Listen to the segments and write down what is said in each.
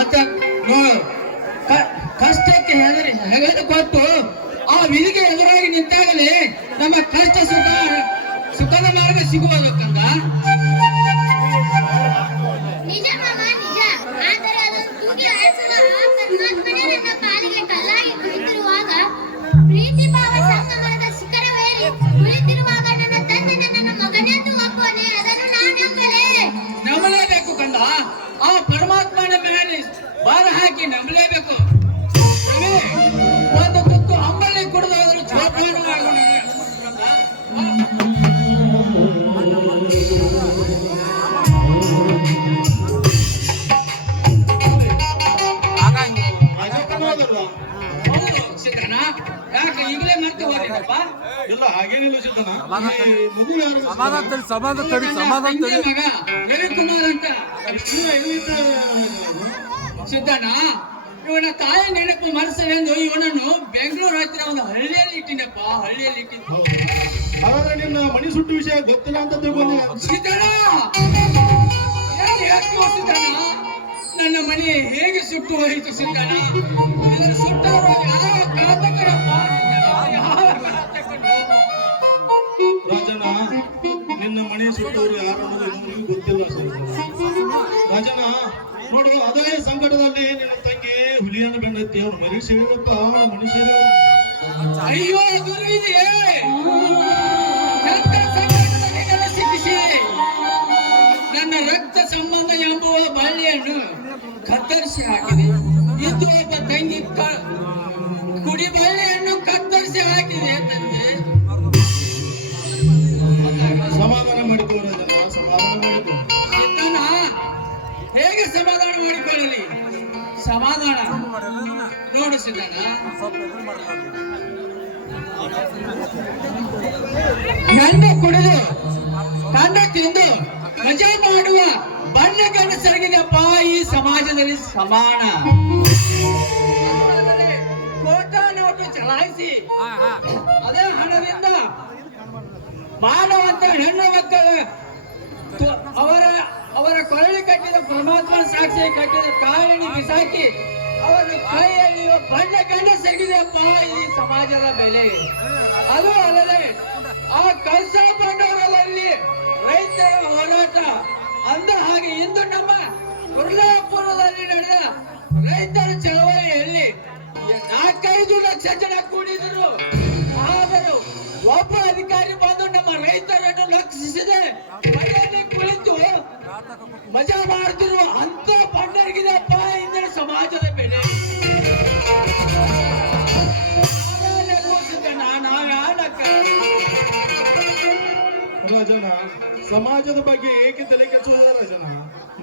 ಮತ್ತ ನೋಡು ಕಷ್ಟಕ್ಕೆ ಹೆಗಲು ಕೊಟ್ಟು ಆ ವಿಧಿಗೆ ಎದುರಾಗಿ ನಿಂತಾಗಲೇ ನಮ್ಮ ಕಷ್ಟ ಸುಖದ ಮಾರ್ಗ ಸಿಗುವುದು ಕಂದ. ನಿಜ ಮಾಮ ನಿಜ. ಆದರೆ ಅದನ್ನು ತೂಗಿ ಆರಿಸುವ ಆ ಪರಮಾತ್ಮನೇ ನನ್ನ ಪಾಲಿಗೆ ಕಲ್ಲಾಗಿ ಕುಳಿತಿರುವಾಗ, ಪ್ರೀತಿ ಭಾವ ಸಂಗಮದ ಶಿಖರವೇರಿ ಕುಳಿತಿರುವಾಗ ನನ್ನ ತಂದೆ ನನ್ನ ಮಗನೆಂದು ಒಪ್ಪನೆ, ಅದನ್ನು ನಾನು ನಂಬಲೇ? ನಂಬಲೇಬೇಕು ಕಂದ. ಆ ಪರಮಾತ್ಮನ ಮೇಲೆ ಬಾರ ಹಾಕಿ ನಂಬಲೇಬೇಕು. ಒಂದು ತುತ್ತು ಅಂಬಲಿ ಕುಡಿದು ಹೋದ್ರು ಜೋಪಾನವಾಗಿ ಯಾಕೆ ಈಗಲೇ ಮತ್ತೆ ಹೋಗಿದ್ದಪ್ಪ? ಇಲ್ಲ ಹಾಗೇನಿಲ್ಲ ಸಿದ್ದನ. ಮಗ ರವಿಕುಮಾರ್ ಅಂತ ಸಿದ್ದಣ್ಣ. ಇವನ ತಾಯಿ ನೆನಪು ಮನಸ್ಸವೆಂದು ಇವನನ್ನು ಬೆಂಗಳೂರು ಹತ್ತಿರ ಒಂದು ಹಳ್ಳಿಯಲ್ಲಿ ಇಟ್ಟಿನಪ್ಪ. ಹಳ್ಳಿಯಲ್ಲಿ ಇಟ್ಟಿದ್ದು. ಹಾಗಾದ್ರೆ ನಿನ್ನ ಮಣಿ ಸುಟ್ಟು ವಿಷಯ ಗೊತ್ತಿಲ್ಲ ಅಂತ ತಿಳ್ಕೊಂಡೆ. ಸಿದ್ದಣ್ಣ ಸಿದ್ದಣ್ಣ, ನನ್ನ ಮನೆ ಹೇಗೆ ಸುಟ್ಟು ಹೋಯಿತು ಸಿದ್ದಣ್ಣ? ಇದನ್ನು ಸುಟ್ಟವರು ಯಾವ ಕಾತಕರಪ್ಪ? ರಾಜನ, ನಿನ್ನ ಮಣಿ ಸುಟ್ಟವರು ಯಾರು ಅನ್ನೋದು ಇನ್ನೊಂದು ಗೊತ್ತಿಲ್ಲ ಸರ್. ರಾಜನ ನೋಡು, ಅದೇ ಸಂಕಟದಲ್ಲಿ ನಿನ್ನ ತಂಗಿ ಹುಲಿಯನ್ನು ಬೆಂಡತ್ತಿ ಅವ್ರು ಮರಿ ಸೇರಿದಪ್ಪ. ಅವಳು ಮಣಿ ಸೇರಿ. ಅಯ್ಯೋ ದುರ್ವಿಧಿಯೇ, ರಕ್ತ ಸಂಕಟದಲ್ಲಿ ನೆಲೆಸಿರಿಸಿ ನನ್ನ ರಕ್ತ ಸಂಬಂಧ ಎಂಬುವ ಬಳ್ಳಿಯನ್ನು ಕತ್ತರಿಸಿ ಹಾಕಿದೆ. ಇದು ಒಬ್ಬ ತಂಗಿ ಕುಡಿ ಬಳ್ಳಿಯನ್ನು ಕತ್ತರಿಸಿ ಹಾಕಿದೆ ತಂದೆ. ಸಮಾಧಾನ ಮಾಡಿಕೋ ರಾಜನ, ಸಮಾಧಾನ ಮಾಡಿಕೋ. ಸಿದ್ದಣ್ಣ ಹೇಗೆ ಸಮಾಧಾನ ಮಾಡಿಕೊಳ್ಳಲಿ? ಸಮಾಧಾನ ನೋಡು ಸಿದ್ದಣ್ಣ, ಹೆಣ್ಣು ಕುಡಿದು ಕಣ್ಣ ತಿಂದು ಮಜಾ ಮಾಡುವ ಬಣ್ಣ ಗಂಡಸರಿಗಿದೆಪ್ಪ ಈ ಸಮಾಜದಲ್ಲಿ ಸಮಾನ. ಕೋಟಾ ನೋಟು ಚಲಾಯಿಸಿ ಅದೇ ಹಣದಿಂದ ಮಾನವಂತ ಹೆಣ್ಣು ಮಕ್ಕಳು ಅವರ ಕೊರಳಿ ಕಟ್ಟಿದ ಪರಮಾತ್ಮನ ಸಾಕ್ಷಿ ಕಟ್ಟಿದ ಕಾರಣಿ ಬಿಸಾಕಿ ಅವರ ಕೈಯಲ್ಲಿ ಬಣ್ಣ ಗಂಡಸರಿಗಿದೆಪ್ಪ ಈ ಸಮಾಜದ ಬೆಲೆ. ಅದು ಅಲ್ಲದೆ ಆ ಕಳಸ ಬಂಡವಾಳದಲ್ಲಿ ರೈತರ ಹೋರಾಟ ಅಂದ ಹಾಗೆ ಇಂದು ನಮ್ಮ ಕುರ್ಲಾಪುರದಲ್ಲಿ ನಡೆದ ರೈತರ ಚಳವಳಿಯಲ್ಲಿ 4-5 ಲಕ್ಷ ಜನ ಕೂಡಿದರು. ಆದರೂ ಒಬ್ಬ ಅಧಿಕಾರಿ ಬಂದು ನಮ್ಮ ರೈತರನ್ನು ಲಕ್ಷಿಸದೆ ಮನೆಯಲ್ಲಿ ಕುಳಿತು ಮಜಾ ಮಾಡ್ತಿರುವ ಅಂತ ಬಣ್ಣರಿಗಿದೆಪ್ಪ ಇಂದಿನ ಸಮಾಜದ ಬೆಲೆ. ರಾಜನ, ಸಮಾಜದ ಬಗ್ಗೆ ಏಕೆ ತಲೆ ಕೆಚ್ಚುವುದ ರಾಜನ?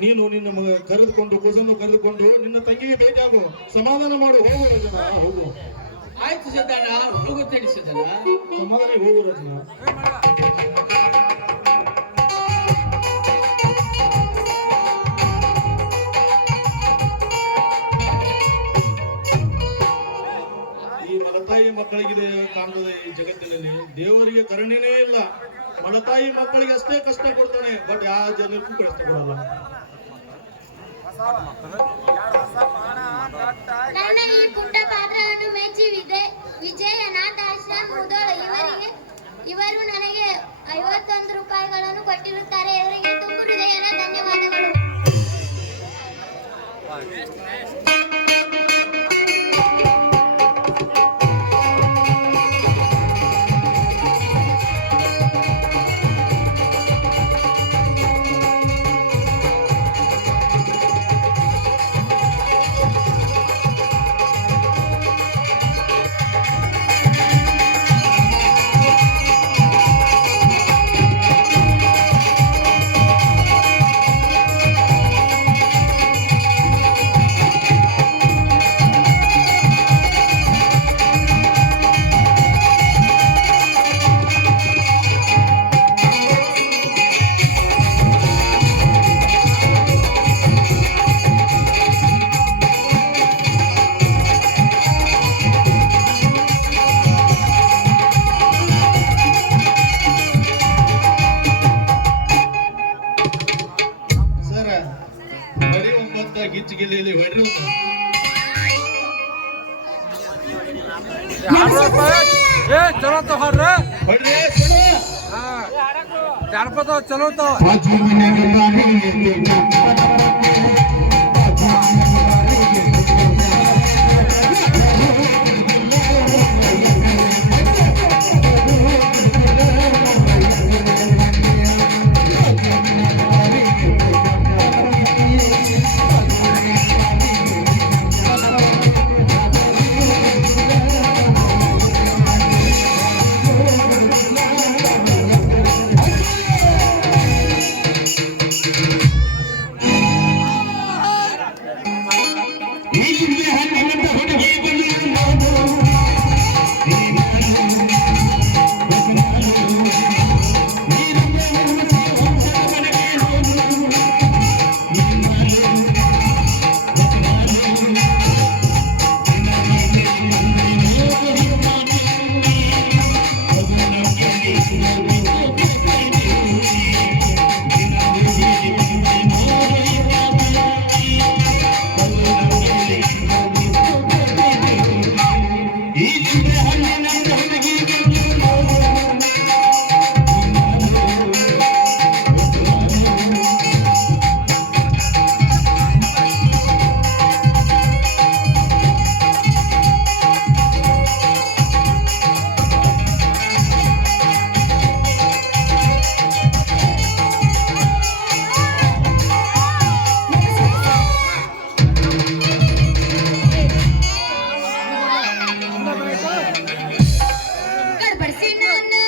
ನೀನು ನಿನ್ನ ಮಗ ಕರೆದುಕೊಂಡು ನಿನ್ನ ತಂಗಿಗೆ ಭೇಟಿಯಾಗು, ಸಮಾಧಾನ ಮಾಡು. ಹೋಗು ರಾಜನ, ಹೋಗು. ಆಯ್ತು ಸಿದ್ದಣ್ಣ, ಹೋಗುತ್ತೇನೆ ಸಿದ್ದಣ್ಣ. ಸಮಾಧಾನ ಹೋಗು ರಾಜನ. ಈ ಮಲತಾಯಿ ಮಕ್ಕಳಿಗಿದೆ ಕಾಣುತ್ತದೆ ಈ ಜಗತ್ತಿನಲ್ಲಿ. ದೇವರಿಗೆ ಕರುಣೆನೇ ಇಲ್ಲ. ಮಲತಾಯಿ ಮಕ್ಕಳಿಗೆ ಅಷ್ಟೇ ಕಷ್ಟ ಕೊಡ್ತಾನೆ, ಬಟ್ ಯಾವ ಜನಕ್ಕೂ ಕಷ್ಟ ಕೊಡಲ್ಲ. ನನ್ನ ಈ ಪುಟ್ಟ ಪಾತ್ರವನ್ನು ಮೆಚ್ಚಿ ವಿಜಯ ಅನಾಥಾಶ್ರಮ ಮುಧೋಳ ಇವರು ನನಗೆ 51 ರೂಪಾಯಿಗಳನ್ನು ಕೊಟ್ಟಿರುತ್ತಾರೆ. ಇವರಿಗೆ ತುಂಬು ಹೃದಯದ ಧನ್ಯವಾದಗಳು. ಗಿಲ್ಲಿ ಹೊಡ್ರಿ ಒಂದು. चलो तो हर ಹೊಡ್ರಿ ಕೊಡು. जानपद चलो तो ಗಡ್ಬಡಿಸಿ ನಾನು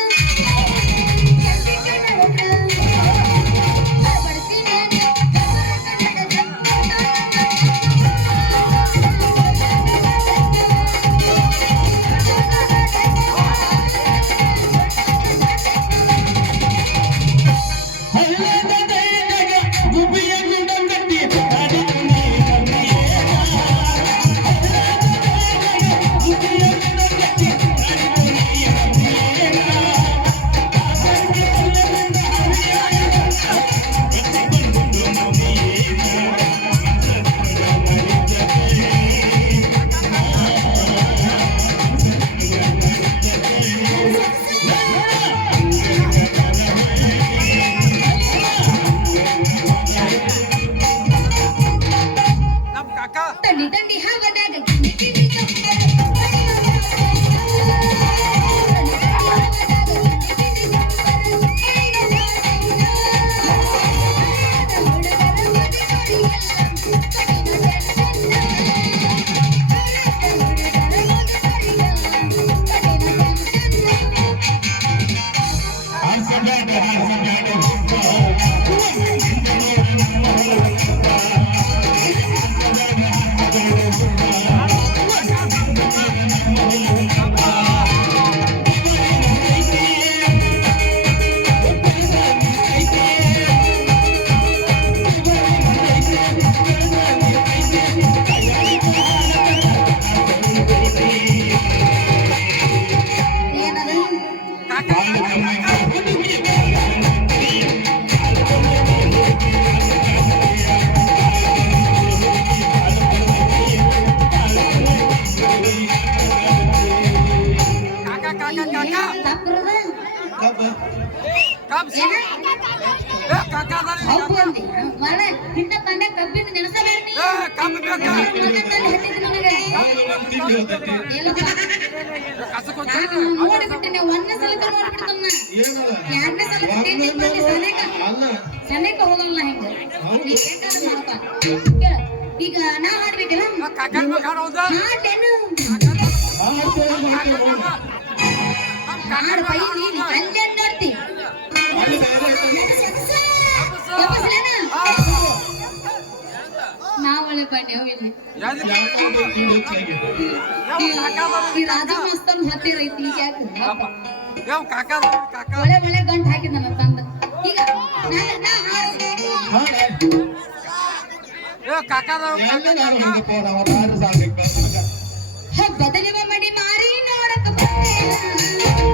ದಂಡಿ ದಂಡಿ ಹವದಾಗ ಕಬ್ಬ कब से काका ಹೌದು ಅಂದಿ ಮಳೆ ಹಿಂದ ತಂದೆ ಕಬ್ಬಿನ ನೆನಸಬೇಡಿ कब ಬೇಕಾ ಹತ್ತಿದ ನನಗೆ ತಿಂಡಿ ಹೋದೈತಿ ಎಲ್ಲಪ್ಪ ಕಸಕೋ ನೋಡಿಬಿಟ್ಟಿನಿ ಒಂದೇ ಸಲಕ ನೋಡ್ಬಿಡ್ತನ್ನ ಏನಲ್ಲ ಎರಡನೇ ಸಲಕ ತಿಂಡಿ ಬಂದು ಸನೇಕ ಅಲ್ಲ ಸನೇಕ ಹೋಗಲ್ಲ ಹಿಂಗ ನೀ ಬೇಕಾದ್ರೆ ಮಾಡಪ್ಪ ಕೇಳ ಈಗ ನಾ ಹಾಡ್ಬೇಕಲ್ಲ काका में खड़ा होदा ಹಾಡೇನು काका ಹಾಡು ಪೈ ನೀನು ಅಲ್ಲೇ ನೋಡ್ತಿ ನಾವಳೆ ಬಂದೇವು ಇಲ್ಲಿ याद ಈ ರಾಜ ಮಸ್ತನ್ ಹತ್ತಿರ ಐತಿ ಈಗ ಯಾಕೆ ಯಾವ ಕಾका ಕಾका ಒಳ್ಳೆ ಒಳ್ಳೆ ಗಂಟ್ ಹಾಕಿದ ನನ್ನ ತಂದ ಈಗ ನಾ ಹಾಡು ಏ ಕಾका ಬದಲಿವ ಮಡಿ ಮಾರಿ ನೋಡಕ ಬಂದೆ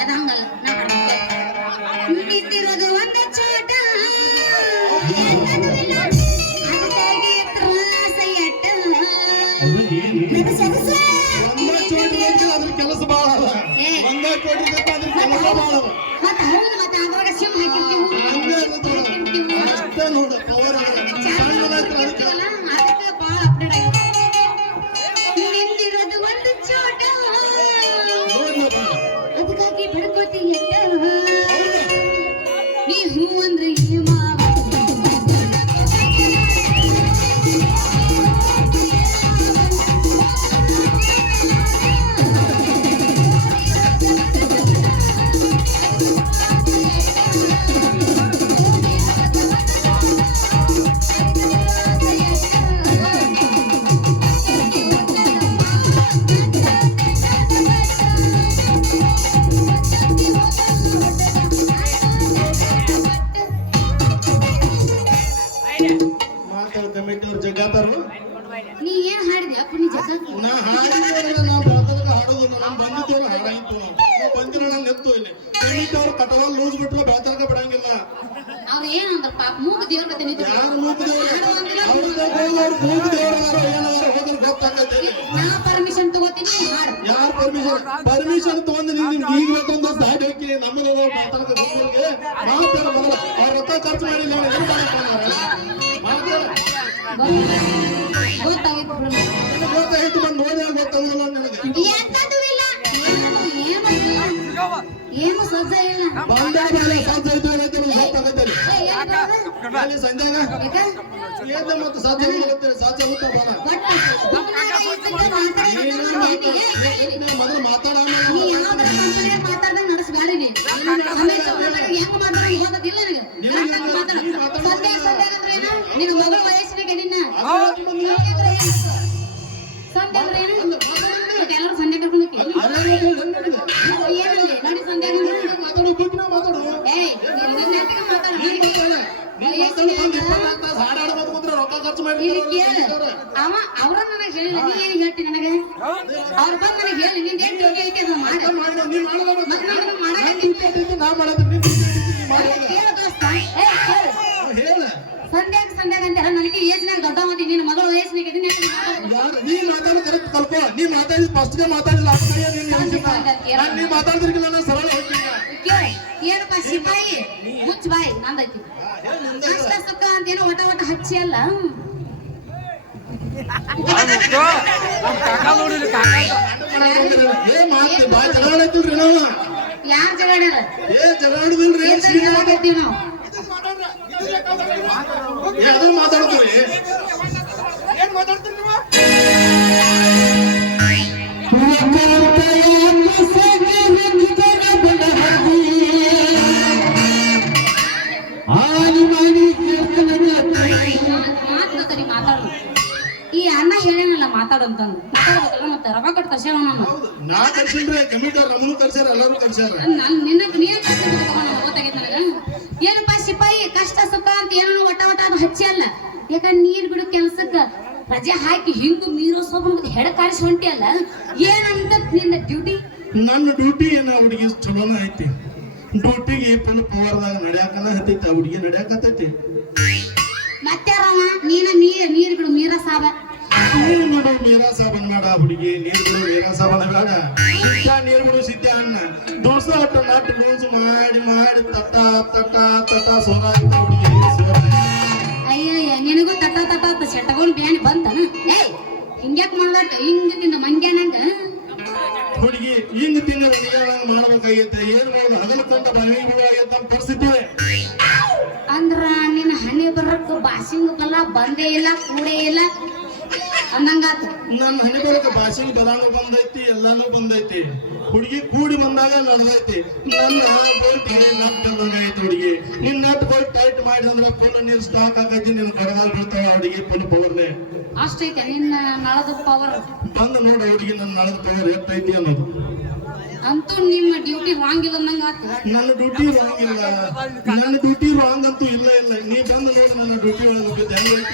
ಅದ ಹಂಗಲ್ಲ ನಾ ಮಾಡ್ಬೇಕು. ನಿಂತಿರೋದು ಒಂದು ಚೋಟ ಅದಕ್ಕಾಗಿ ತ್ರಾಸ ಎಟ್ಟ. ನನ್ನ ಸೊಗಸ. ಒಂದ ಚೋಟಿ ಅದ್ರ ಕೆಲಸ ಬಾಳ ಅದ ಏ. ಒಂದ ಚೋಟಿ ಅದ್ರ ಕೆಲಸ ಬಾಳ ಅದ ಮತ್ತ ಹೌದು ಮತ್ತ ಅದ್ರಾಗ ಸಿಮ್ ಹಾಕಿರ್ತೀವಿ ಹಂಗೆ ಇರ್ತದ. ಅಷ್ಟೇ ನೋಡು ಪವರ್ ಅದಕ್ಕೆ ಅದಕ್ಕೆ ಬಾಳ ಅಪ್ಡೇಟ್ ಆಗಿದೆ. ನಿಂತಿರೋದು ಒಂದು ಚೋಟ ನೋಡ್ಲಪ್ಪ. ಅದಕ್ಕಾಗಿ ಬಿಡ್ಕೋತಿ ಎಟ್ಟ. ನೀ ಹೂ ಅಂದ್ರೆ ಈ ಮಾವ. ಮಾತಾಡ ಕಮಿಟಿ ಅವ್ರು ಜಗ್ಗಾತಾರು. ನೀ ಏನ್ ಹಾಡಿದೆ ಅಪ್ಪ ನೀ ಜಗ ನಾ ಹಾಡಿದ್ರೆ ನಾವು ಬೆಳತನಕ ಹಾಡೋದಿಲ್ಲ. ನಾವು ಬಂದಿದ್ದೇವಲ್ಲ ಹಾಡಾಯ್ತು. ನಾವು ಬಂದಿರೋ ನಾನು ನೆತ್ತು ಇಲ್ಲಿ ಕಮಿಟಿ ಅವ್ರು ಕಟವಲ್ ಲೂಸ್ ಬಿಟ್ರೆ ಬೆಳತನಕ ಬಿಡಂಗಿಲ್ಲ. ಅವ್ರ ಏನಂದ್ರ ಪಾಪ ಮೂಗ ದೇವ್ರ ಕತೆ ನಿಂತು ಯಾರು ಮೂಗಿದೇವ್ರು ಅವ್ರು ಮೂಗಿದೇವ್ರು ಏನಾದ್ರು ಹೋದ್ರೆ ಗೊತ್ತಾಗತ್ತೆ. ನಾ ಪರ್ಮಿಷನ್ ತಗೋತೀನಿ ನೀ ಹಾಡು. ಯಾರು ಪರ್ಮಿಷನ್ ತಗೊಂಡು ನಿಮ್ಗೆ ಈಗ ಬೇಕಂದ್ರೆ ದಾಡಿ ಹಾಕಿ ನಮ್ಮಲ್ಲಿ ಮಾತಾಡಕ ಗುಂಪಿಗೆ ಮಾತಾಡ ಮೊದಲ ಅವ್ರ ರೊಕ್ಕ ಖರ್ಚು ಮಾಡಿಲ್ಲ ಅವ್ರು ಏನು ಮಾಡಕ್ಕೆ ಗೊತ್ತಾಗಿತ್ತು ಬಿಡು. ಗೊತ್ತಾಯ್ತು ಬಂದು ನೋಡಿದಾಗ ಗೊತ್ತಾಗಲ್ಲ ನನಗೆ. ಎಂತದೂ ಇಲ್ಲ. ಏನು ಇಲ್ಲ. ಏನು ಸಜ್ಜ ಇಲ್ಲ. ಬಂದಾಗ ಸಾಧ್ಯ ಆಯ್ತು ಏನೈತೆ ಗೊತ್ತಾಗತ್ತೆ. ಏ, ಏನ್ ಬರೋದು? ಅಲ್ಲಿ ಸಂಜಾಗ ಯಾಕ? ಏನ್ ಮತ್ತೆ ಸಾಧ್ಯ ಆಗುತ್ತೆ ಸಾಧ್ಯ ಆಗುತ್ತಾ ಬಾಳ ಒಟ್ಟು ಗುಂಪಿನಾಗ ಇದ್ದಿದ್ದ ಮಾತಾಡಿ ಮೊದಲು ಮಾತಾಡ ನೀ ಯಾವ್ದಾರ ಕಂಪನಿಯಾಗ ಮಾತಾಡ್ದಂಗ ನಡೆಸ್ಬೇಡಿ ನೀ. ಆಮೇಲೆ ಚೌಕಟ್ಟಾಗ ಹೆಂಗ್ ಮಾತಾಡೋ ಗೊತ್ತಿಲ್ಲ ನನಗೆ. ಸಂದೇಹ ಸಂದೇಹ ಅಂದ್ರೆ ಏನು? ನಿನ್ನ ಮಗಳ ವಯಸ್ಸಿನಾಗ ನಿನ್ನ ಸಂದೇಹ ಅಂದ್ರೆ ಏನು? ಮತ್ತೆ ಎಲ್ಲರೂ ಸಂದೇಹ ಕರ್ಕೊಂಡು ಏನಂದ್ರೆ ನೋಡಿ ಸಂದೇಹ ಅಂದ್ರೆ ಮಾತಾಡು ಬುಕ್ಕಿನ ಮಾತಾಡು ಏಯ್ ನಿನ್ನ ನೆಟ್ಟಿಗೆ ಮಾತಾಡ ಹಾಡಾಡ್ಬೇಕು ಅಂದ್ರೆ ರೊಕ್ಕ ಖರ್ಚು ಮಾಡಿ ಇಲ್ಲಿ ಕೇಳು ಅವ ಅವ್ರ ನನಗೆ ಹೇಳಿಲ್ಲ ನೀ ಏನು ಹೇಳ್ತಿ ನನಗೆ ಅವ್ರು ಬಂದು ನನಗೆ ಹೇಳಿ ನೀನ್ ಏನ್ ಟೀಕೆ ಐತಿ ಅದನ್ನ ಮಾಡ ಮತ್ತೆ ನಾನು ಮಾಡಕ್ಕೆ ನಾ ಮಾಡೋದು ಕೇಳು ದೋಸ್ತ ಏ ಕೇಳು ಹೇಳ ಸಂಧ್ಯಾಗ ಅಂತೆಲ್ಲ ನನಗೆ ಏಜ್ನಾಗ ದೊಡ್ಡ ಮತಿ ನಿನ್ನ ಮಗಳ ವಯಸ್ಸಿನಾಗ ಇದನ್ನ ನೀ ಮಾತಾಡೋ ಕರೆಕ್ಟ್ ಕಲ್ಕೋ ನೀ ಮಾತಾಡಿದ ಫಸ್ಟ್ಗೆ ಮಾತಾಡಿಲ್ಲ ನೀ ಮಾತಾಡಿದ್ರಿಗಿಲ್ಲ ನಾನು ಸರಳ ಹೋಗ್ತೀನಿ ಕೇಳಿ ಏನಪ್ಪ ಸಿಪಾಯಿ ಮುಚ್ಚ ಬಾಯಿ ನಂದೈತಿ ಅಷ್ಟ ಸುಖ ಅಂತೇನೋ ಒಟ ಹಚ್ಚಿ ಅಲ್ಲ ಕಾಕ ನೋಡಿಲ್ಲ ಕಾಕ ಏ ಮಾತಿ ಬಾ ಜಗಳಾಡೈತಿಲ್ರಿ ನಾವು ಯಾರ್ ಜಗಾಡ್ಯಾರ ಏ ಜಗಳಾಡುದಿಲ್ರಿ ಜಗಾಡ್ತೀವಿ ನಾವು ಯಾವ್ದು ಮಾತಾಡ್ತೀವಿ ಏನ್ ಮಾತಾಡ್ತೀರಿ ನೀವು ಮಾತಾಡು ಈ ಅಣ್ಣ ಹೇಳೇನಲ್ಲ ಮಾತಾಡಂತಂದು ಮಾತಾಡ್ಬೇಕಲ್ಲ ಮತ್ತೆ ರೊಕ್ಕ ಕೊಟ್ಟು ಕರ್ಸ್ಯಾವ ನಾನು ನಾ ಕರ್ಸಿಲ್ರಿ ಕಮಿಟಿ ಅವ್ರು ನಮ್ಮನ್ನು ಕರ್ಸ್ಯಾರ ಎಲ್ಲರೂ ಕರ್ಸ್ಯಾರ ನೀನೇ ಗೊತ್ತಾಗೈತೆ ನನಗ ಏನಪ್ಪ ಸಿಪಾಯಿ ಕಷ್ಟ ಸುಖ ಅಂತ ಏನೋ ಒಟ ಅದು ಹಚ್ಚಿ ಅಲ್ಲ ಯಾಕಂದ್ರೆ ನೀರ್ ಬಿಡು ಕೆಲ್ಸಕ್ಕ ರಜೆ ಹಾಕಿ ಹಿಂಗು ಮೀರೋ ಸೋಬ ಹೆಡ ಕಾರಿಸಿ ಹೊಂಟಿ ಅಲ್ಲ ಏನಂತ ನಿನ್ನ ಡ್ಯೂಟಿ ನನ್ನ ಡ್ಯೂಟಿ ಏನ ಹುಡುಗಿ ಚಲೋನ ಐತಿ ಡ್ಯೂಟಿಗೆ ಫುಲ್ ಪವರ್ದಾಗ ನಡ್ಯಾಕನ ಹತ್ತೈತಿ ಆ ಹುಡುಗಿ ನಡ್ಯಾಕತ್ತೈತಿ ಮತ್ತಾರವ ನೀರ್ ಬಿಡು ಮೀರ ಸಾಬ ನೀರು ಬಿಡು ಮೀರಾ ಸಾಬನ್ ಬೇಡ ಆ ಹುಡುಗಿ ನೀರು ಬಿಡು ಮೀರಾ ಸಾಬನ ಬೇಡ ಸಿದ್ಧ ನೀರು ಬಿಡು ಸಿದ್ಧ ಅಣ್ಣ ದೋಸ ಒಟ್ಟು ನಟ್ಟು ಲೂಸ್ ಮಾಡಿ ತಟ ಸೋರ ಆಯ್ತು ಹುಡುಗಿ ಸೋರ ಅಯ್ಯಯ್ಯ ನಿನಗೂ ತಟ ಅಂತ ಸೆಟ್ಟಗೊಂಡು ಬ್ಯಾನಿ ಬಂತನ ಏಯ್ ಹಿಂಗ್ಯಾಕ್ ಮಾಡ್ಲಟ್ಟ ಹಿಂಗ ತಿಂದ ಮಂಗ್ಯಾನಂಗ ಹುಡುಗಿ ಹಿಂಗ್ ತಿಂದ ಹುಡುಗಿಯಂಗ್ ಮಾಡ್ಬೇಕಾಗೈತೆ ಏನ್ ಮಾಡೋದು ಹಗಲಕೊಂಡ ಬಾವಿ ಆಗೈತೆ ನಮ್ಮ ಪರಿಸ್ಥಿತಿ ಅಂದ್ರ ನಿನ್ನ ಹಣೆ ಬರಕ್ ಬಾಸಿಂಗ್ ಬಲ್ಲ ಬಂದೇ ಇಲ್ಲ ಕೂಡೇ ಇಲ್ಲ ಅಂದಂಗಾತ. ನನ್ನ ಹಣೆ ಬರಕ ಭಾಷೆಗೆ ಬಲಾನು ಬಂದೈತಿ ಎಲ್ಲಾನು ಬಂದೈತಿ. ಹುಡುಗಿ ಕೂಡಿ ಬಂದಾಗ ನಡೆದೈತಿ. ನನ್ನ ಬೋಲ್ಟಿಗೆ ನಟ್ ಐತಿ ಹುಡುಗಿ. ನಿನ್ ನಟ್ ಬೋಲ್ಟ್ ಟೈಟ್ ಮಾಡಿದಂದ್ರ ಫುಲ್ ನೀನ್ ಸ್ಟಾಕ್ ಆಗೈತಿ. ನಿನ್ ಬಡಗಾಲ್ ಬೀಳ್ತಾವ ಹುಡುಗಿ ಫುಲ್ ಪವರ್ನೆ ಅಷ್ಟೈತೆ ನಿನ್ನ ನಳದ ಪವರ್. ಬಂದು ನೋಡ ಹುಡುಗಿ ನನ್ನ ನಳದ ಪವರ್ ಎಷ್ಟೈತಿ ಅನ್ನೋದು. ಅಂತೂ ನಿಮ್ಮ ಡ್ಯೂಟಿ ರಾಂಗ್ ಇಲ್ಲ ಅಂದಂಗ ಆತ. ನನ್ನ ಡ್ಯೂಟಿ ರಾಂಗ್ ಇಲ್ಲ. ನನ್ನ ಡ್ಯೂಟಿ ರಾಂಗ್ ಅಂತೂ ಇಲ್ಲ. ನೀ ಬಂದು ನೋಡಿ ನನ್ನ ಡ್ಯೂಟಿ ಒಳಗೆ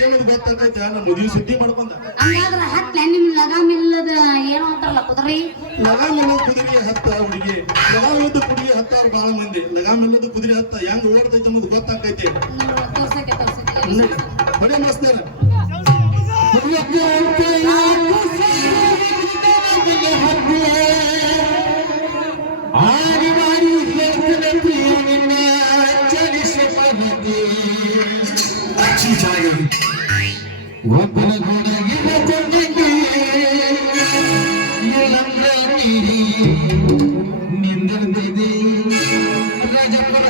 ಏನದು ಗೊತ್ತಾಗೈತೆ. ನಾನು ಮದುವೆ ಸುದ್ದಿ ಮಾಡ್ಕೊಂಡ ಹಂಗಾದ್ರ ಹತ್ಲ ನಿಮ್ ಲಗಾಮಿಲ್ಲದ ಏನೋ ಅಂತಾರಲ್ಲ ಕುದುರೆ. ಲಗಾಮಿಲ್ಲದ ಕುದುರೆ ಹತ್ತ ಹುಡುಗಿ. ಲಗಾಮಿಲ್ಲದ ಕುದುರೆ ಹತ್ತಾರು ಬಹಳ ಮಂದಿ. ಲಗಾಮಿಲ್ಲದ ಕುದುರೆ ಹತ್ತ ಹೆಂಗ್ ಓಡ್ತೈತೆ ಅನ್ನೋದು ಗೊತ್ತಾಗೈತಿ. ತೋರ್ಸಕ್ಕೆ ಬರೀ ಮಸ್ತಾರ ಒಬ್ಬನ ಗುಣಗಿರ ನಿಂದಿದೆ ರಾಜಪುರ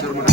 ಚೂರು ಮಾಡ